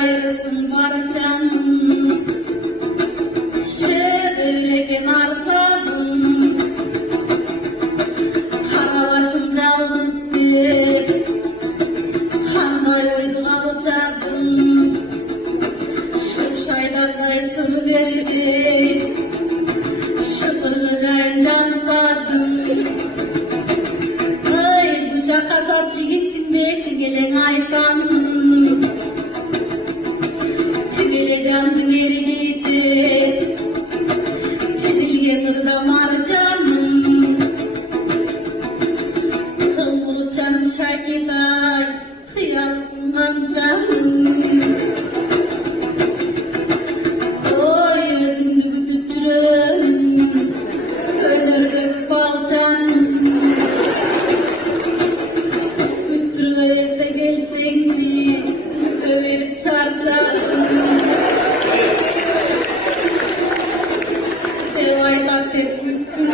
ayrısın barcan, şedüreken arsabın, kara başım calbızdı, kanday oydu alçadın, şu şaylarday sır verdi, şu kırgıcayın can sadın. Ay bıçak kasapçı gitsin bekle gelen aytan, tübele canın eri gitti, tezilgen ırda marcanın, kıl bulup canı şakitay, kıyalsından canın. Oy özümdü gütüp cürüm, öldürdü balcanın. Müttürüp de gelsenci, müttürüp çarçarım. Dev aydak tep güttüm.